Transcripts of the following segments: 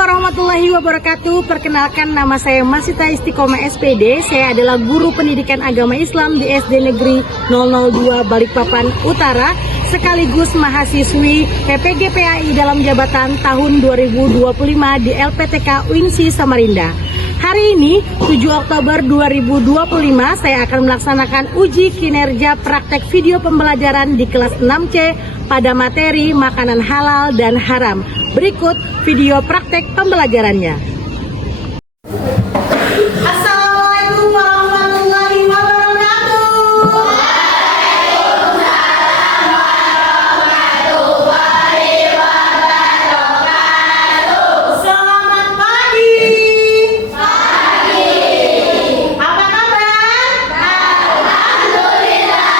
warahmatullahi wabarakatuh. Perkenalkan, nama saya Masita Istiqomah SPD. Saya adalah guru pendidikan agama Islam di SD Negeri 002 Balikpapan Utara, sekaligus mahasiswi PPG PAI dalam jabatan tahun 2025 di LPTK UINSI Samarinda. Hari ini 7 Oktober 2025 saya akan melaksanakan uji kinerja praktek video pembelajaran di kelas 6C pada materi makanan halal dan haram. Berikut video praktek pembelajarannya. Assalamualaikum warahmatullahi wabarakatuh. Selamat pagi. Apa kabar? Alhamdulillah,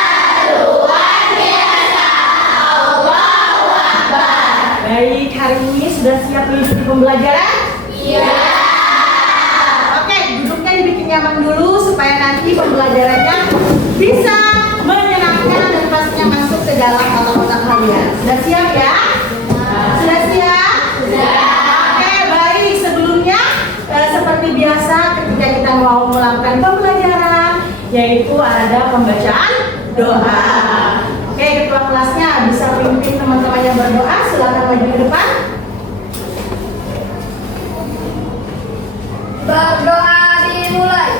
luar biasa. Allahu Akbar. Baik, hari ini sudah siap mengikuti pembelajaran? Iya. Oke, duduknya dibikin nyaman dulu supaya nanti pembelajarannya bisa menyenangkan dan pastinya masuk ke dalam otak-otak kalian. Sudah siap ya? Sudah siap? Sudah. Oke, baik. Sebelumnya seperti biasa ketika kita mau melakukan pembelajaran, yaitu ada pembacaan doa. Oke, ketua kelasnya bisa pimpin teman-teman yang berdoa. Silakan maju ke depan. Berdoa dimulai.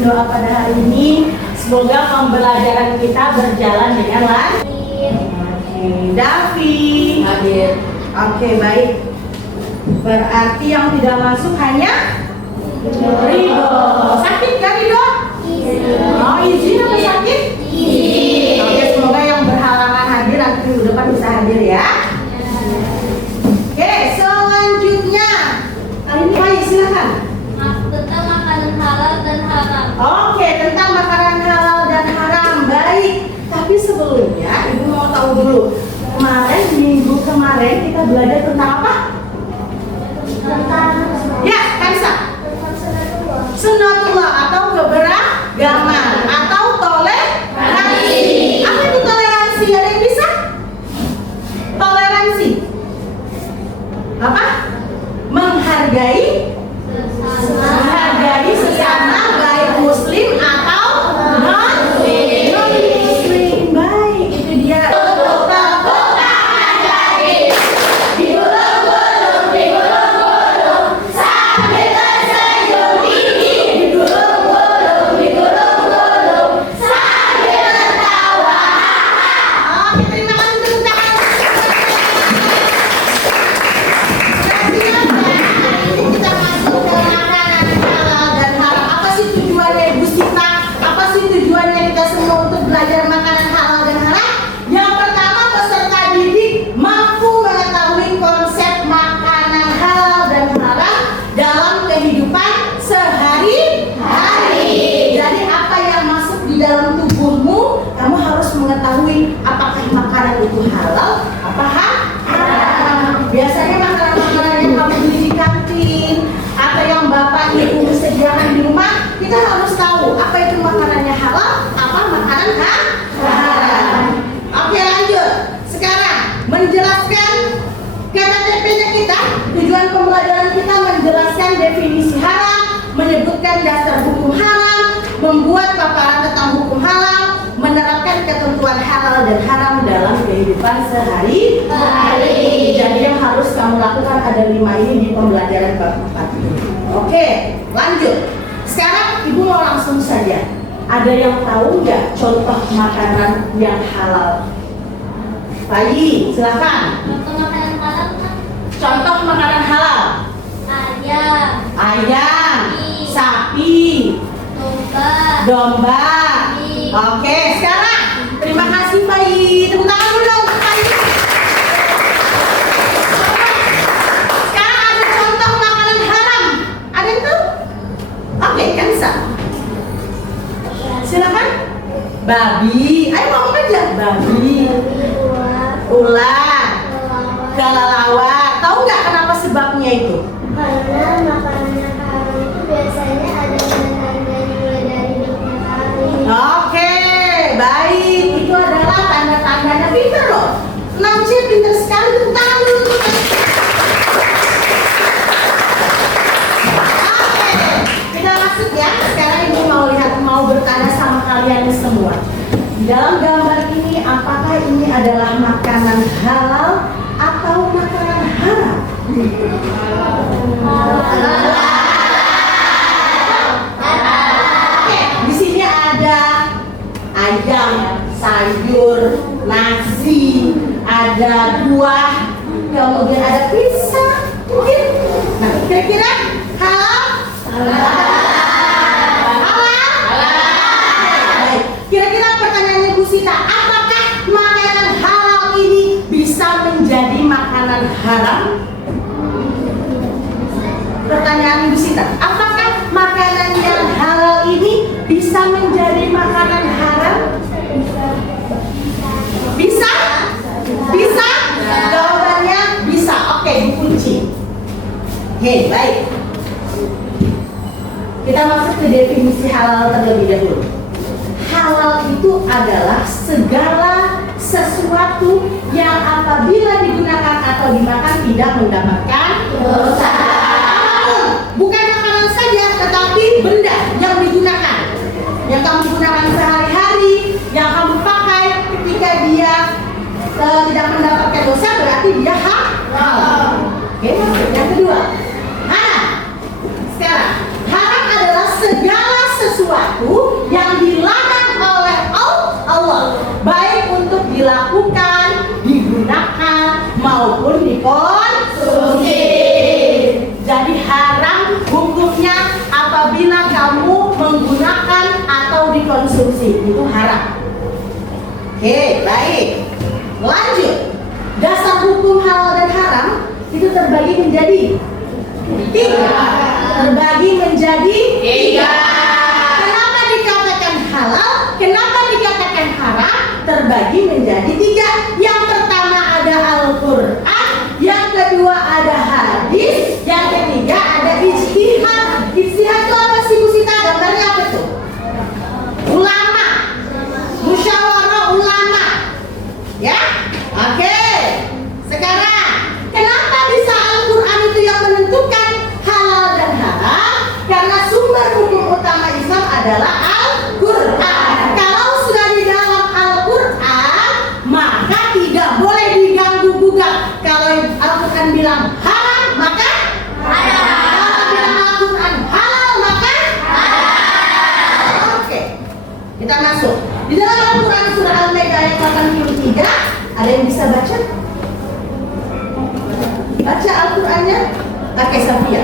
Doa pada hari ini, semoga pembelajaran kita berjalan dengan lancar. Davi hadir. Oke, baik. Berarti yang tidak masuk hanya Rido. Sakit kan Rido? Oh, izin apa sakit? Izin. Oke, semoga yang berhalangan hadir nanti minggu depan bisa hadir ya. Oke, selanjutnya Ayo silakan. Tentang makanan halal dan haram. Oke, tentang makanan halal dan haram. Baik, tapi sebelumnya Ibu mau tahu dulu. Minggu kemarin kita belajar tentang apa? Tentang Ya, Kanisa. Sunatullah atau keberagaman atau toleransi. Apa itu toleransi? Ada yang bisa? Toleransi apa? Menghargai sesama, baik muslim atau non muslim. Baik, itu dia. Dalam tubuhmu, kamu harus mengetahui apakah makanan itu halal, apa haram. Biasanya makanan-makanan yang kamu beli di kantin atau yang bapak ibu sediakan di rumah, kita harus tahu apa itu makanannya halal, apa makanan haram. Oke, lanjut. Sekarang menjelaskan KTP-nya kita. Tujuan pembelajaran kita menjelaskan definisi haram, menyebutkan dasar hukum haram, membuat paparan tentang hukum halal, menerapkan ketentuan halal dan haram dalam kehidupan sehari-hari. Jadi yang harus kamu lakukan ada 5 ini di pembelajaran bab 4. Oke, lanjut. Sekarang Ibu mau langsung saja. Ada yang tahu nggak contoh makanan yang halal? Bayi, silakan. Contoh makanan halal kan? Contoh makanan halal. ayam, Ayam, sapi, domba. Oke, sekarang terima kasih Pak I. Tepuk tangan dulu dong untuk Pak I. Sekarang ada contoh makanan haram. Ada yang tahu? Oke, kan sama. Silakan. Babi. Ayo ngomong aja. Babi. Ular. Kelelawar. Tahu nggak kenapa sebabnya itu? Karena makanan haram itu biasanya ada tanda-tanda mulai dari minyak kari. Oke, baik. Itu adalah tanda-tandanya. Pinter loh. 6C pinter sekali. Tepuk tangan dulu. Oke, kita masuk ya. Sekarang ibu mau bertanya sama kalian semua. Di dalam gambar ini, apakah ini adalah makanan halal atau makanan haram? Oke, di sini ada ayam, sayur, nasi, ada buah, kemudian ada pisang, mungkin. Nah, kira-kira halal? Baik. Kira-kira pertanyaannya Bu Sita, apakah makanan halal ini bisa menjadi makanan haram? Pertanyaan Ibu Sita, apakah makanan yang halal ini bisa menjadi makanan haram? Bisa? Bisa? Jawabannya bisa. Oke, dikunci. Oke, baik. Kita masuk ke definisi halal terlebih dahulu. Halal itu adalah segala sesuatu yang apabila digunakan atau dimakan tidak mendapatkan dosa. Bukan makanan saja, tetapi benda yang digunakan, yang kamu gunakan sehari-hari, yang kamu pakai ketika dia tidak mendapatkan dosa, berarti dia halal. Oke, yang kedua, haram. Sekarang, haram adalah segala sesuatu yang dilarang oleh Allah, baik untuk dilakukan, digunakan, maupun dikonsumsi. Jadi haram hukumnya apabila kamu menggunakan atau dikonsumsi, itu haram. Oke, baik. Lanjut. Dasar hukum halal dan haram itu terbagi menjadi 3. Terbagi menjadi 3. Kenapa dikatakan halal? Kenapa dikatakan haram? Terbagi menjadi 3. Yang pertama ada Al-Quran, yang kedua ada hadis, yang ketiga ada ijtihad. Ijtihad itu apa sih Bu Sita? Gambarnya apa tuh? Ulama, musyawarah ulama. Ya? Oke. Sekarang, kenapa bisa Al-Quran itu yang menentukan halal dan haram? Karena sumber hukum utama Islam adalah Al-Quran. Kalau sudah di dalam Al-Quran, maka tidak boleh diganggu-gugat. Kalau Al-Quran bilang haram, maka haram. Kalau bilang Al-Quran halal, maka halal. Oke, kita masuk. Di dalam Al-Quran surah Al-Maidah ayat 83, ada yang bisa baca? Baca Al-Qurannya. Oke, Safia.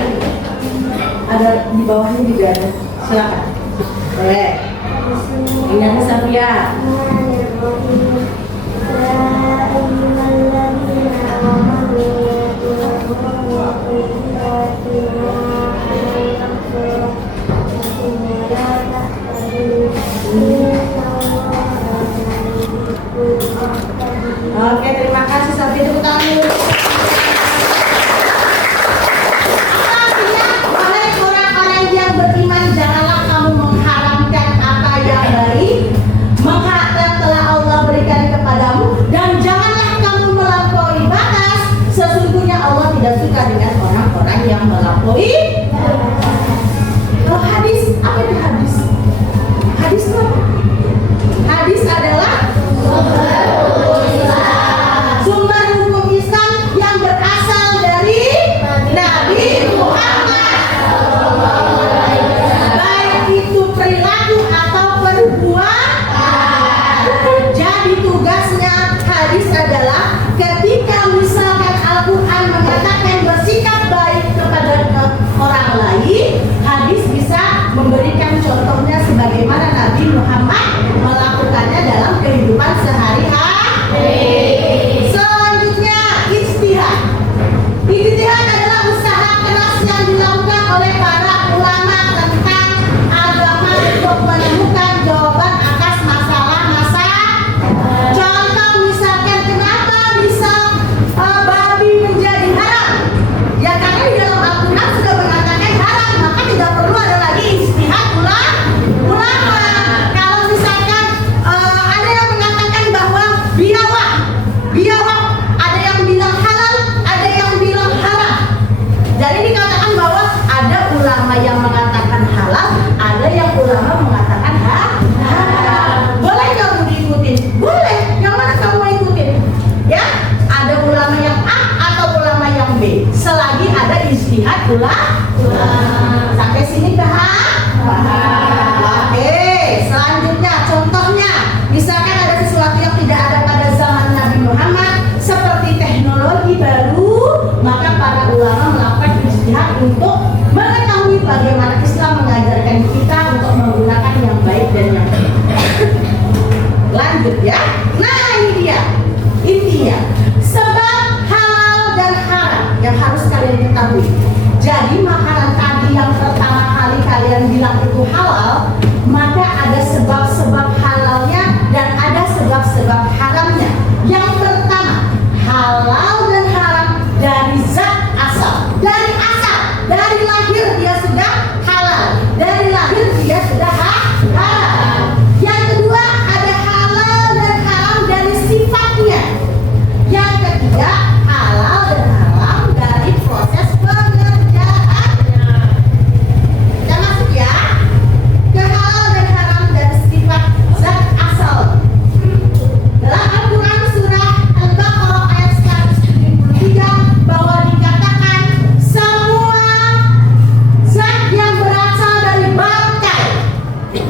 Ada di bawahnya juga ada. Silakan. Boleh. Ingat Safia. Oke, terima kasih Safia. Tepuk tangan dulu. Oleh orang-orang yang beriman, janganlah kamu mengharamkan apa yang baik,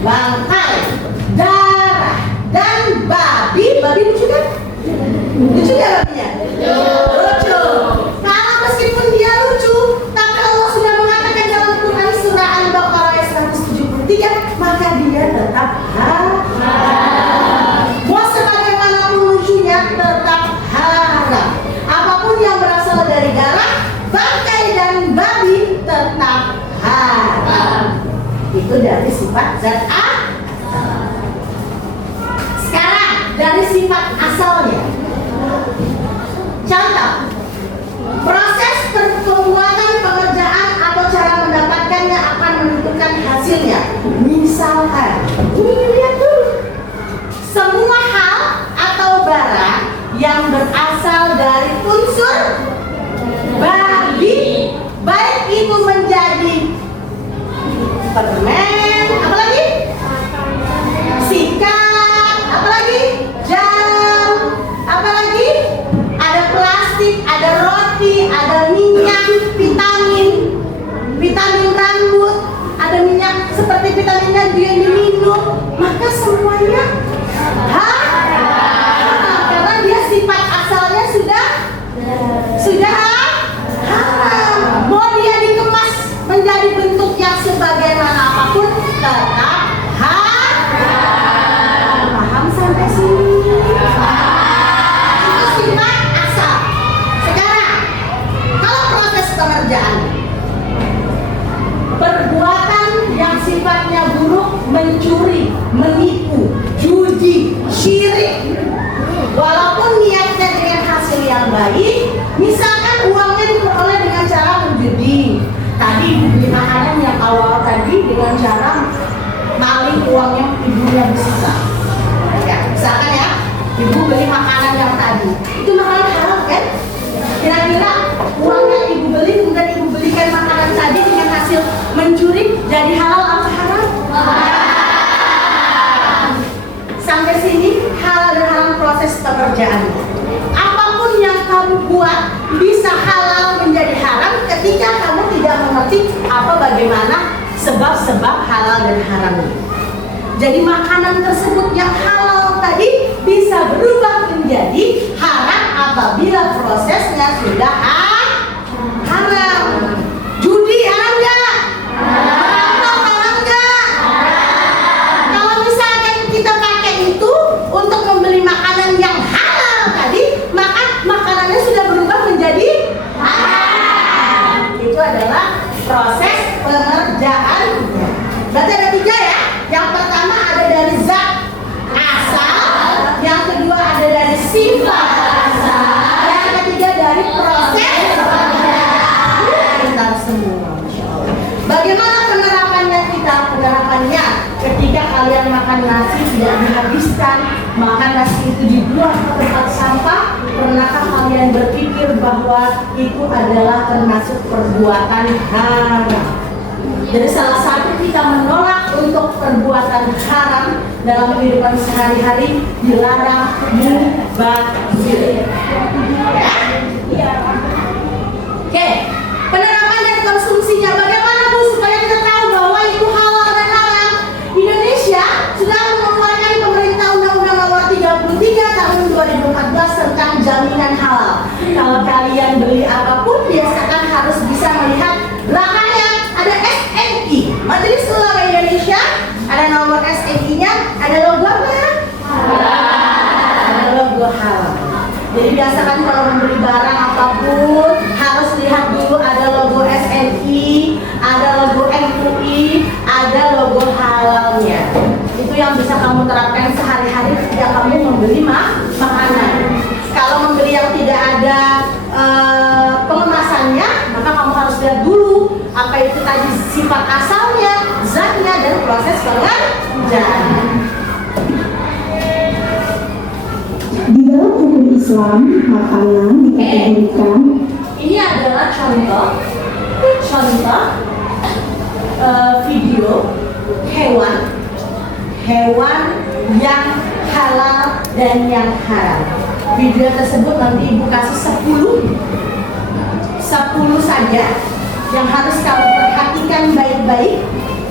bangkai, darah, dan babi. Babi lucu kan? Lucu ya babinya? Lucu. Kalau meskipun dia lucu, tapi Allah sudah mengatakan dalam Quran surah Al-Baqarah ayat 173, maka dia tetap haram. Mau sebagaimanapun lucunya tetap haram. Apapun yang berasal dari darah, bangkai, dan babi tetap haram. Itu dari sifat zat Sekarang dari sifat asalnya. Contoh, proses pembuatan pekerjaan atau cara mendapatkannya akan menentukan hasilnya. Misalkan, lihat dulu, semua hal atau barang yang berasal dari unsur babi, baik itu menjadi permen, apalagi sikat, apalagi jam, apalagi ada plastik, ada roti, ada minyak, vitamin rambut, ada minyak seperti vitaminnya dia diminum, maka semuanya haram karena dia sifat asalnya sudah haram. Mau dia dikemas menjadi bentuk yang sebagaimana apapun tetap haram. Paham sampai sini? Itu sifat asal. Sekarang, kalau proses pengerjaan, perbuatan yang sifatnya buruk, mencuri, menipu, judi, syirik, walaupun niatnya dengan hasil yang baik, misalkan uangnya diperoleh dengan cara menjudi. Tadi beli makanan yang awal tadi dengan cara maling uangnya ibunya bisa. Ya, misalkan ya, ibu beli makanan yang tadi, itu makanan halal kan? Kira-kira uangnya ibu beli kemudian ibu belikan makanan tadi dengan hasil mencuri, jadi halal apa haram? Sampai sini halal dan haram proses pekerjaan. Apapun yang kamu buat bisa halal menjadi haram ketika kamu tidak mengerti bagaimana sebab-sebab halal dan haramnya. Jadi makanan tersebut yang halal tadi bisa berubah menjadi haram apabila prosesnya sudah haram. Judi haram nggak? Merampok haram nggak? Kalau misalkan kita pakai itu untuk membeli makanan yang halal tadi, maka makanannya sudah berubah menjadi haram. Itu adalah proses pengerjaannya. Berarti ada 3 ya. Yang pertama ada dari zat asal, yang kedua ada dari sifat asal, yang ketiga dari proses pengerjaan. Pintar semua, Masya Allah. Bagaimana penerapannya kita? Penerapannya ketika kalian makan nasi tidak dihabiskan, makan nasi itu dibuang ke tempat sampah. Pernahkah kalian berpikir bahwa itu adalah termasuk perbuatan haram? Jadi salah satu kita menolak untuk perbuatan haram dalam kehidupan sehari-hari dilarang mubazir. Ya? Oke, penerapan dan konsumsinya bagaimana Bu supaya kita tahu bahwa itu halal dan haram? Indonesia sudah mengeluarkan pemerintah Undang-Undang Nomor 33 Tahun 2014 tentang jaminan halal. Kalau kalian beli apapun biasakan harus bisa melihat belakangnya ada SNI, Majelis Ulama Indonesia, ada nomor SNI-nya, ada logo apa ya? Ada logo halal. Jadi biasakan kalau membeli barang apapun harus lihat dulu ada logo SNI, ada logo MUI, ada logo halalnya. Itu yang bisa kamu terapkan sehari-hari ketika kamu membeli makanan. Kalau membeli yang tidak ada pengemasannya, maka kamu harus lihat dulu apa itu tadi sifat asalnya, zatnya, dan proses pengerjaan. Di dalam hukum Islam, makanan dikategorikan. Ini adalah contoh video hewan yang halal dan yang haram. Video tersebut nanti ibu kasih 10 saja yang harus kamu perhatikan baik-baik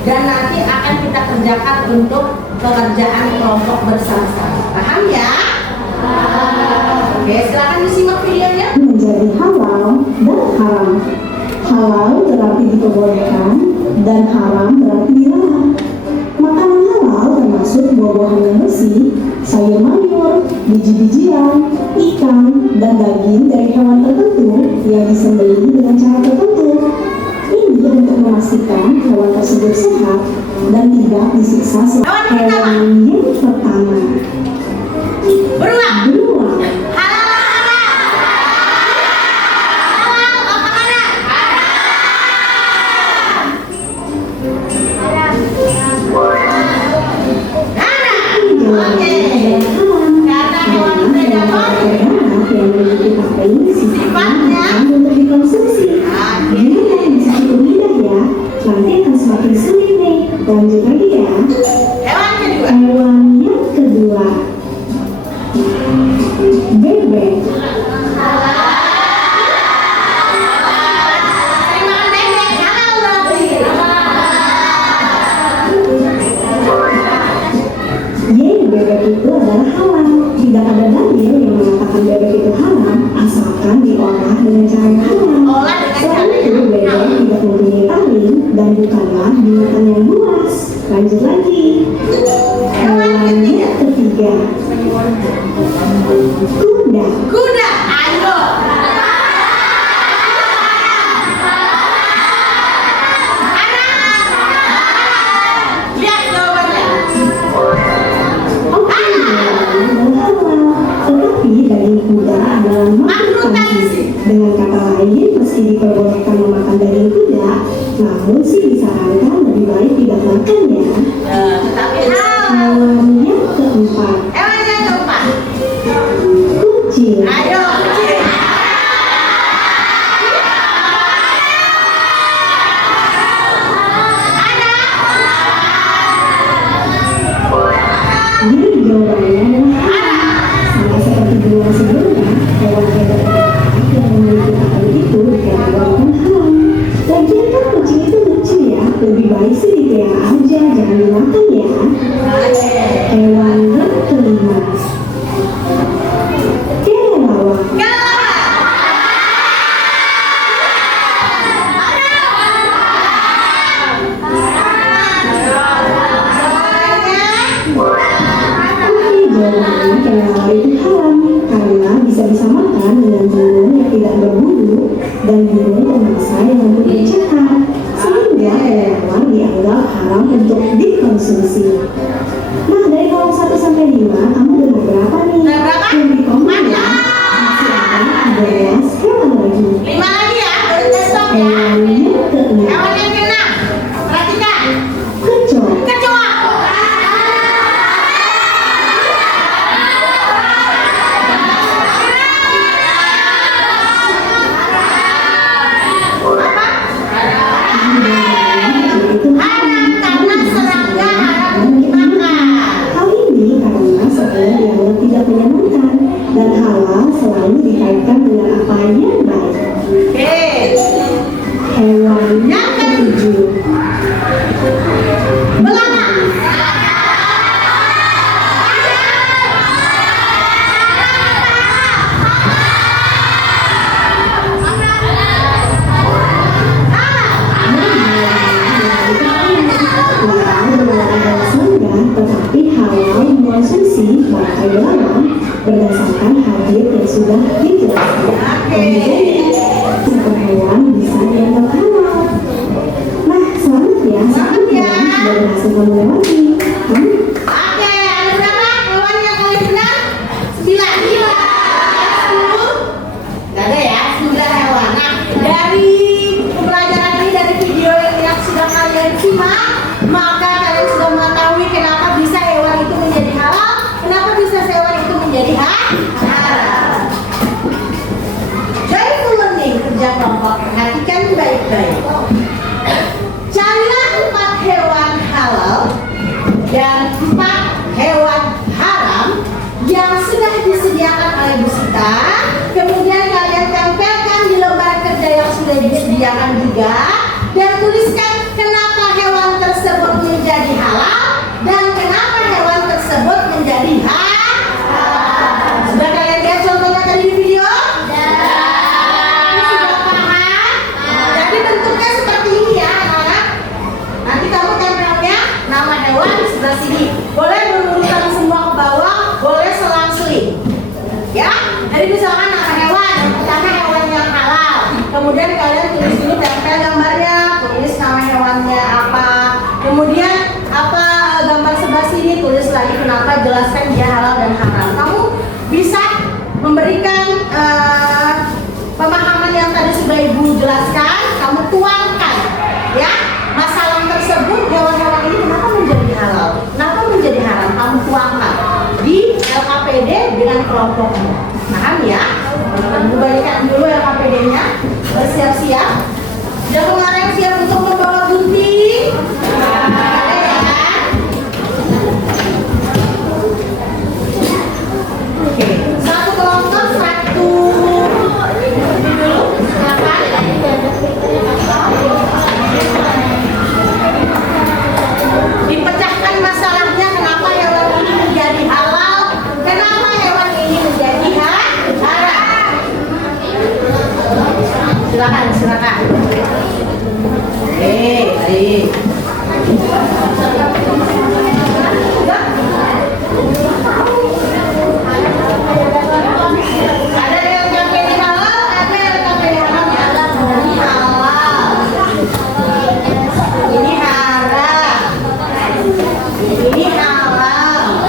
dan nanti akan kita kerjakan untuk pekerjaan kelompok bersama-sama. Paham ya? Oke, silakan disimak videonya. Menjadi halal dan haram. Halal berarti diperbolehkan dan haram berarti dilarang. Makanan halal termasuk buah-buahan yang bersih, sayur mayur, biji-bijian, ikan, dan daging dari hewan tertentu yang disembelih dengan cara tertentu. Ini untuk memastikan hewan tersebut sehat dan tidak disiksa selama hewan yang pertama. Berulang. Berulang. Lanjut lagi ya. Hewan yang kedua. Bebek. Bebek itu adalah halal. Tidak ada dalil yang mengatakan bebek itu haram asalkan diolah dengan cara yang halal. Selain itu, bebek tidak mempunyai taring dan bukanlah binatang yang buas. Lanjut lagi. Hewan yang ketiga. Kuda. Kuda, ayo. Lihat jawabannya. Tetapi daging kuda adalah makhluk tansi. Dengan kata lain, meski diperbolehkan memakan daging kuda, namun sih disarankan lebih baik tidak makan ya. Tetapi Hewan yang keempat. hewan yang keempat. Kucing. Ayo, kucing. Jadi jawabannya adalah sama seperti dua sebelumnya, hewan-hewan yang memiliki taring itu dikategorikan haram. Lagian kan kucing itu lucu ya, lebih baik sih dipelihara aja, jangan dimakan ya. Hewan yang kelima. Kelelawar. Jawabannya kelelawar itu haram karena bisa makan dengan burung yang tidak berbulu dan burung pemangsa yang mempunyai cakar, sehingga kelelawar dianggap haram untuk dikonsumsi. Nah, dari kolom 1 sampai 5, kamu udah berapa nih? Berapa? Yang di komen ya. Masih ada 13 hewan lagi. 5 lagi ya, baru kita stop ya. Hewan yang ke-6. Hewan yang keenam. Perhatikan. Kecoa. Kecoa. Karena serangga harap dimakan. Hal ini karena setelah dianggap tidak menyenangkan dan halal selalu dikaitkan dengan apa yang baik. Oke. Hewan yang ketujuh. Belalang. Tetapi halal mengonsumsi bangkai belalang berdasarkan hadis yang sudah dijelaskan. Kemudian hewan bisa dianggap halal. Nah, selamat ya, saatnya sudah berhasil melewati. Kamu Oke, ada berapa hewan yang kalian benar? 9. 10. Gak ada ya, 9 hewan. Nah, dari pembelajaran ini, dari video yang sudah kalian simak, maka kalian sudah mengetahui kenapa bisa hewan itu menjadi halal, kenapa bisa hewan itu menjadi haram. Joyful learning, kerja kelompok. Perhatikan baik-baik. Carilah 4 hewan halal dan 4 hewan haram yang sudah disediakan oleh Bu Sita. Kemudian kalian tempelkan di lembar kerja yang sudah disediakan juga dan tuliskan kenapa hewan tersebut Boleh berurutan semua ke bawah, boleh selang-seling. Ya, jadi misalkan nama hewan, yang pertama hewan yang halal. Kemudian kalian tulis dulu, tempel gambarnya, tulis nama hewannya apa. Kemudian apa gambar sebelah sini, tulis lagi kenapa, jelaskan dia halal dan haram. Kamu bisa memberikan pemahaman yang tadi sudah ibu jelaskan, kamu tuangkan, ya masalah tersebut, hewan-hewan ini kenapa menjadi halal, kenapa menjadi haram, kamu tuangkan di LKPD dengan kelompoknya. Paham ya? Ibu bagikan dulu LKPD-nya, bersiap-siap. Jangan kemarin siap untuk membawa gunting. Ada ya kan? Oke, satu kelompok, satu. Dulu, silakan. Dipecahkan masalahnya, kenapa hewan ini menjadi halal, kenapa hewan ini menjadi haram. Silakan, silakan. Baik. Ada yang LKPD halal, ada yang LKPD haram ya. Ini halal, ini haram, ini halal, ini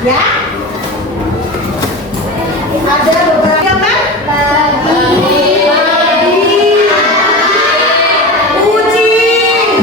Ya. Ada beberapa apa? Kucing.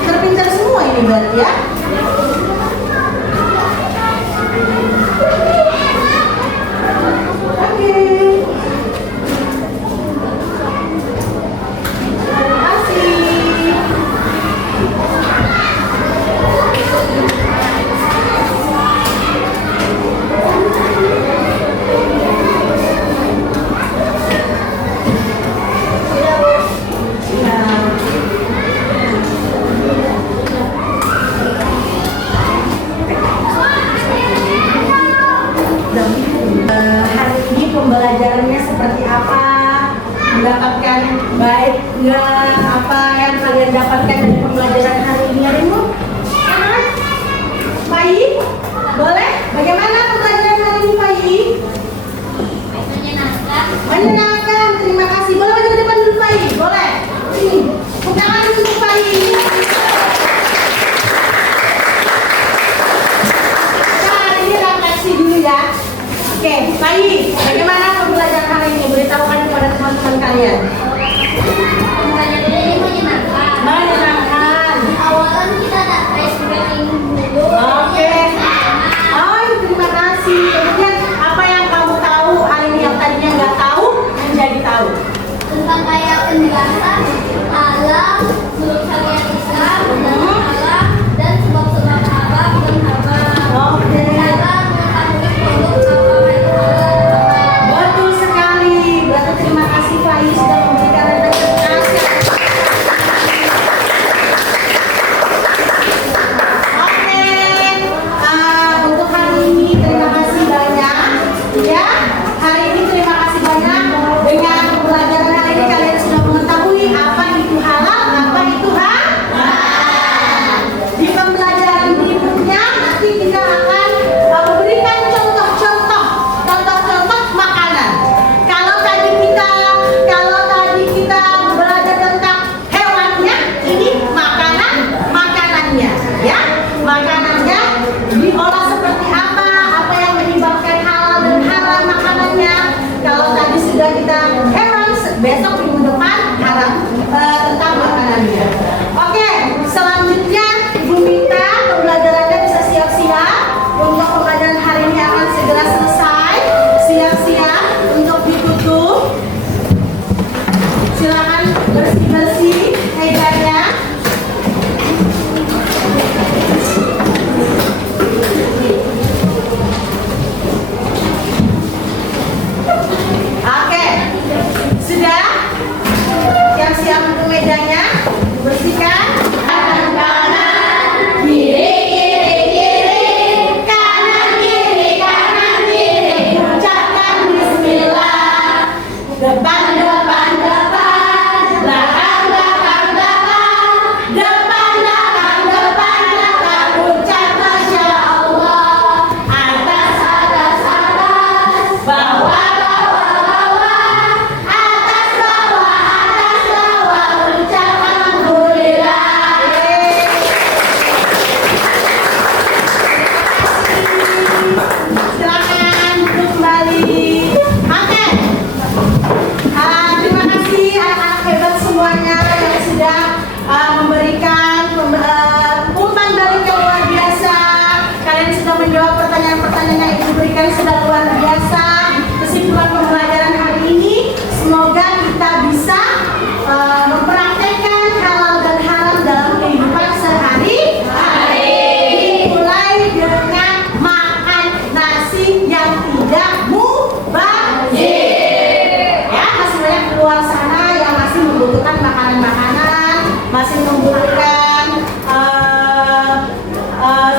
Terpincar semua ini berarti ya. Oke. Terima kasih. Hari ini pembelajarannya seperti apa? Mendapatkan baik nggak apa yang kalian dapatkan dari pembelajaran hari ini? Harimu? Enak? Baik? Boleh? Bagaimana pembelajaran hari ini, Baik? Menyenangkan. Terima kasih. Boleh maju ke depan dulu, Baik? Boleh? Sini. Tepuk tangan dulu untuk Baik. Nah, ini refleksi dulu ya. Oke, Baik. Bagaimana pembelajaran hari ini? Beritahukan kepada teman-teman kalian. Menyenangkan. Awalan kita ada ice cream dulu. Oke. Oh, terima kasih. Kemudian apa yang kamu tahu hari ini yang tadinya nggak tahu? masih membutuhkan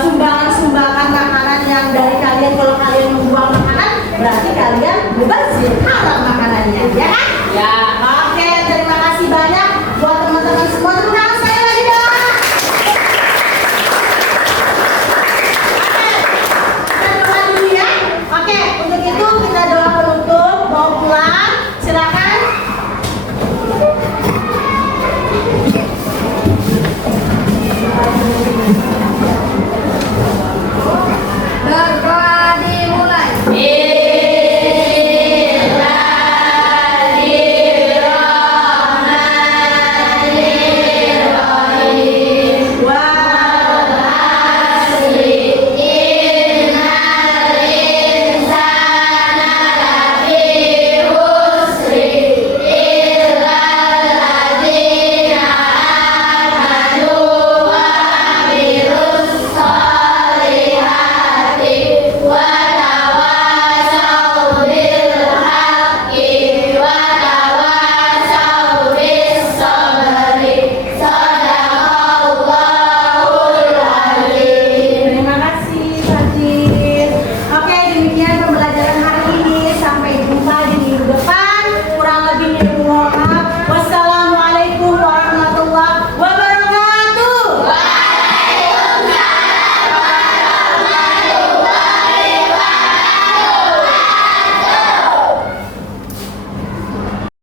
sumbangan-sumbangan makanan yang dari kalian. Kalau kalian membuang makanan, berarti kalian mubazir, haram makanannya, ya kan?